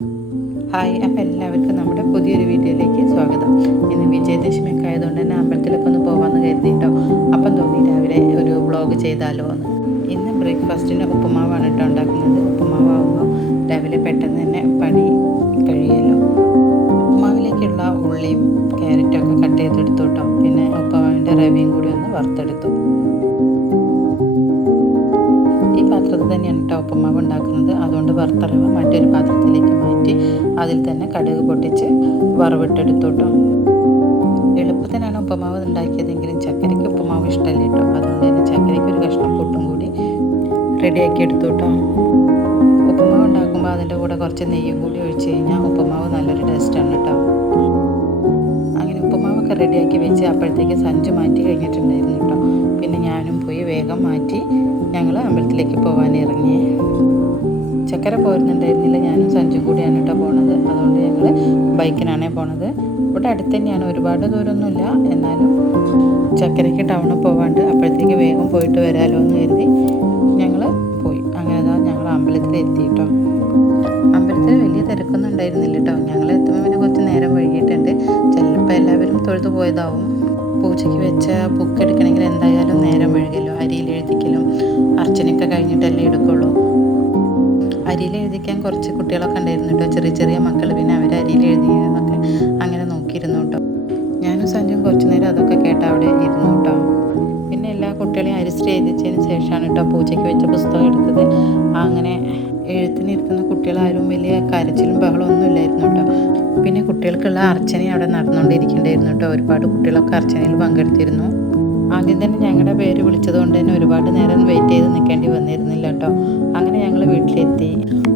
Hi, അപ്പോൾ എല്ലാവർക്കും നമ്മുടെ പുതിയൊരു വീഡിയോയിലേക്ക് സ്വാഗതം. ഇന്ന് വിജയദശമിയൊക്കെ ആയതുകൊണ്ട് തന്നെ അമ്പലത്തിലൊക്കെ ഒന്ന് പോകാമെന്ന് കരുതിയിട്ടോ. അപ്പം തോന്നി രാവിലെ ഒരു വ്ളോഗ് ചെയ്താലോ എന്ന്. ഇന്ന് ബ്രേക്ക്ഫാസ്റ്റിന് ഉപ്പുമാവാണ് കേട്ടോ ഉണ്ടാക്കുന്നത്. ഉപ്പുമാവാകുമ്പോൾ രാവിലെ പെട്ടെന്ന് തന്നെ പണി കഴിയുമല്ലോ. ഉപ്പുമാവിലേക്കുള്ള ഉള്ളിയും ക്യാരറ്റും ഒക്കെ കട്ട് ചെയ്തെടുത്തു കേട്ടോ. പിന്നെ ഉപ്പുമാവിൻ്റെ റവയും കൂടി ഒന്ന് വറുത്തെടുത്തു. ഈ പാത്രത്തിൽ തന്നെയാണ് കേട്ടോ ഉപ്പുമാവ് ഉണ്ടാക്കുന്നത്. അതുകൊണ്ട് വറുത്ത റവ മറ്റൊരു പാത്രത്തിലേക്ക് മാറ്റി അതിൽ തന്നെ കടുക് പൊട്ടിച്ച് വറവിട്ടെടുത്തു കേട്ടോ. എളുപ്പത്തിനാണ് ഉപ്പുമാവ് ഉണ്ടാക്കിയതെങ്കിലും ചക്കരയ്ക്ക് ഉപ്പുമാവ് ഇഷ്ടമല്ല കേട്ടോ. അതുകൊണ്ട് തന്നെ ചക്കരയ്ക്ക് ഒരു കഷ്ണം പുട്ടും കൂടി റെഡിയാക്കി എടുത്തു കേട്ടോ. ഉപ്പുമാവ് ഉണ്ടാക്കുമ്പോൾ അതിൻ്റെ കൂടെ കുറച്ച് നെയ്യും കൂടി ഒഴിച്ച് കഴിഞ്ഞാൽ ഉപ്പുമാവ് നല്ലൊരു ടേസ്റ്റാണ് കേട്ടോ. അങ്ങനെ ഉപ്പുമാവൊക്കെ റെഡിയാക്കി വെച്ച് അപ്പോഴത്തേക്ക് സഞ്ചു മാറ്റി കഴിഞ്ഞിട്ടുണ്ടായിരുന്നു കേട്ടോ. പിന്നെ ഞാനും പോയി വേഗം മാറ്റി ഞങ്ങൾ അമ്പലത്തിലേക്ക് പോകാൻ ഇറങ്ങി. ചക്കര പോരുന്നുണ്ടായിരുന്നില്ല, ഞാനും സഞ്ചും കൂടിയാണ് കേട്ടോ പോണത്. അതുകൊണ്ട് ഞങ്ങൾ ബൈക്കിനാണേ പോണത്. ഇവിടെ അടുത്ത് തന്നെയാണ്, ഒരുപാട് ദൂരമൊന്നുമില്ല. എന്നാലും ചക്കരയ്ക്ക് ടൗണിൽ പോകാണ്ട് അപ്പോഴത്തേക്ക് വേഗം പോയിട്ട് വരാമല്ലോ എന്ന് കരുതി ഞങ്ങൾ പോയി. അങ്ങനെ ഞങ്ങൾ അമ്പലത്തിലെത്തി കേട്ടോ. അമ്പലത്തിൽ വലിയ തിരക്കൊന്നും ഉണ്ടായിരുന്നില്ല കേട്ടോ. ഞങ്ങൾ എത്തുമ്പോൾ പിന്നെ കുറച്ച് നേരം വൈകിട്ടുണ്ട്. ചിലപ്പോൾ എല്ലാവരും തൊഴുതു പോയതാവും. പൂജയ്ക്ക് വെച്ച ബുക്ക് എടുക്കണമെങ്കിൽ എന്തായാലും നേരം വൈകില്ലോ. അരിയിൽ എഴുതിക്കലും അർച്ചനയൊക്കെ കഴിഞ്ഞിട്ടല്ലേ എടുക്കുള്ളൂ. അരിയിൽ എഴുതിക്കാൻ കുറച്ച് കുട്ടികളൊക്കെ ഉണ്ടായിരുന്നു കേട്ടോ, ചെറിയ ചെറിയ മക്കൾ. പിന്നെ അവർ അരിയിൽ എഴുതിയെന്നൊക്കെ അങ്ങനെ നോക്കിയിരുന്നു കേട്ടോ. ഞാനും സഞ്ജും കുറച്ച് നേരം അതൊക്കെ കേട്ട് അവിടെ ഇരുന്നു കേട്ടോ. പിന്നെ എല്ലാ കുട്ടികളെയും അരിസ്റ്റർ എഴുതിച്ചതിന് ശേഷമാണ് കേട്ടോ പൂജയ്ക്ക് വെച്ച പുസ്തകം എടുത്തത്. അങ്ങനെ എഴുത്തിനിരുത്തുന്ന കുട്ടികളാരും വലിയ കരച്ചിലും ബഹളമൊന്നും ഇല്ലായിരുന്നു കേട്ടോ. പിന്നെ കുട്ടികൾക്കുള്ള അർച്ചന അവിടെ നടന്നുകൊണ്ടിരിക്കേണ്ടായിരുന്നു കേട്ടോ. ഒരുപാട് കുട്ടികളൊക്കെ അർച്ചനയിൽ പങ്കെടുത്തിരുന്നു. ആദ്യം തന്നെ ഞങ്ങളുടെ പേര് വിളിച്ചത് കൊണ്ട് തന്നെ ഒരുപാട് നേരം വെയിറ്റ് ചെയ്ത് നിൽക്കേണ്ടി വന്നിരുന്നില്ല കേട്ടോ. അങ്ങനെ ഞങ്ങൾ വീട്ടിലെത്തി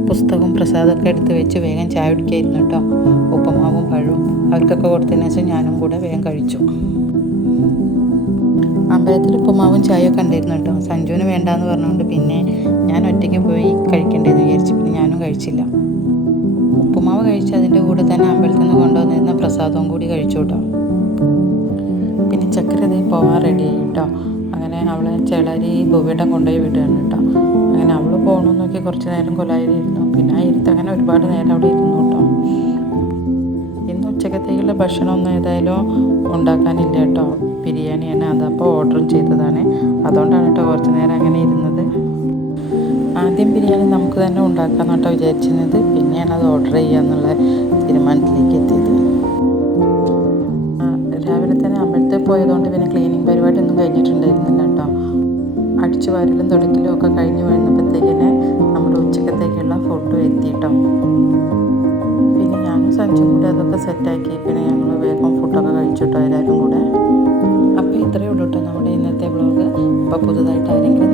പുസ്തകവും പ്രസാദമൊക്കെ എടുത്ത് വെച്ച് വേഗം ചായ കുടിക്കായിരുന്നു കേട്ടോ. ഉപ്പുമാവും പഴവും അവർക്കൊക്കെ കൊടുത്തതിന് ശേഷം ഞാനും കൂടെ വേഗം കഴിച്ചു. അമ്പലത്തിൽ ഉപ്പുമാവും ചായയൊക്കെ ഉണ്ടായിരുന്നു കേട്ടോ. സഞ്ജുവിന് വേണ്ടാന്ന് പറഞ്ഞുകൊണ്ട് പിന്നെ ഞാൻ ഒറ്റയ്ക്ക് പോയി കഴിക്കേണ്ടതെന്ന് വിചാരിച്ചു. പിന്നെ ഞാനും കഴിച്ചില്ല. ഉപ്പുമാവ് കഴിച്ച് അതിൻ്റെ കൂടെ തന്നെ അമ്പലത്തിൽ നിന്ന് കൊണ്ടുവന്നിരുന്ന പ്രസാദവും കൂടി കഴിച്ചു കേട്ടോ. പിന്നെ ചക്കര പോകാൻ റെഡിയായി കേട്ടോ. അങ്ങനെ അവളെ ചേളാരി ഭൂവിടം കൊണ്ടുപോയി വിടുകയാണ് കേട്ടോ. അങ്ങനെ അവൾ പോകണമെന്ന് നോക്കി കുറച്ച് നേരം കൊലായിരുന്നു. പിന്നെ ആ ഇരുത്ത് അങ്ങനെ ഒരുപാട് നേരം അവിടെ ഇരുന്നു കേട്ടോ. ഇന്ന് ഉച്ചക്കത്തേക്കുള്ള ഭക്ഷണമൊന്നും ഏതായാലും ഉണ്ടാക്കാനില്ല കേട്ടോ. ബിരിയാണിയാണ്, അതപ്പോൾ ഓർഡറും ചെയ്തതാണ്. അതുകൊണ്ടാണ് കേട്ടോ കുറച്ച് നേരം അങ്ങനെ ഇരുന്നത്. ആദ്യം ബിരിയാണി നമുക്ക് തന്നെ ഉണ്ടാക്കാമെന്ന് കേട്ടോ വിചാരിച്ചിരുന്നത്. പിന്നെയാണ് അത് ഓർഡർ ചെയ്യാന്നുള്ള തീരുമാനത്തിലേക്ക് എത്തിയത്. രാവിലെ തന്നെ അമ്പലത്തിൽ പോയതുകൊണ്ട് പിന്നെ ക്ലീനിങ് പരിപാടിയൊന്നും കഴിഞ്ഞിട്ടുണ്ടായിരുന്നില്ല കേട്ടോ. അടിച്ചു വാരലും തുടക്കലും ഒക്കെ കഴിഞ്ഞ് വരുന്നപ്പോഴത്തേക്കിന് നമ്മുടെ ഉച്ചക്കത്തേക്കുള്ള ഫുഡ് എത്തി കേട്ടോ. പിന്നെ ഞാനും സഞ്ജും കൂടെ അതൊക്കെ സെറ്റാക്കി പിന്നെ ഞങ്ങൾ വേഗം ഫുഡൊക്കെ കഴിച്ചു കേട്ടോ എല്ലാവരും കൂടെ. അപ്പോൾ ഇത്രയേ ഉള്ളൂ കേട്ടോ നമ്മുടെ ഇന്നത്തെ വ്ളോഗ്. അപ്പോൾ പുതുതായിട്ട് ആരെങ്കിലും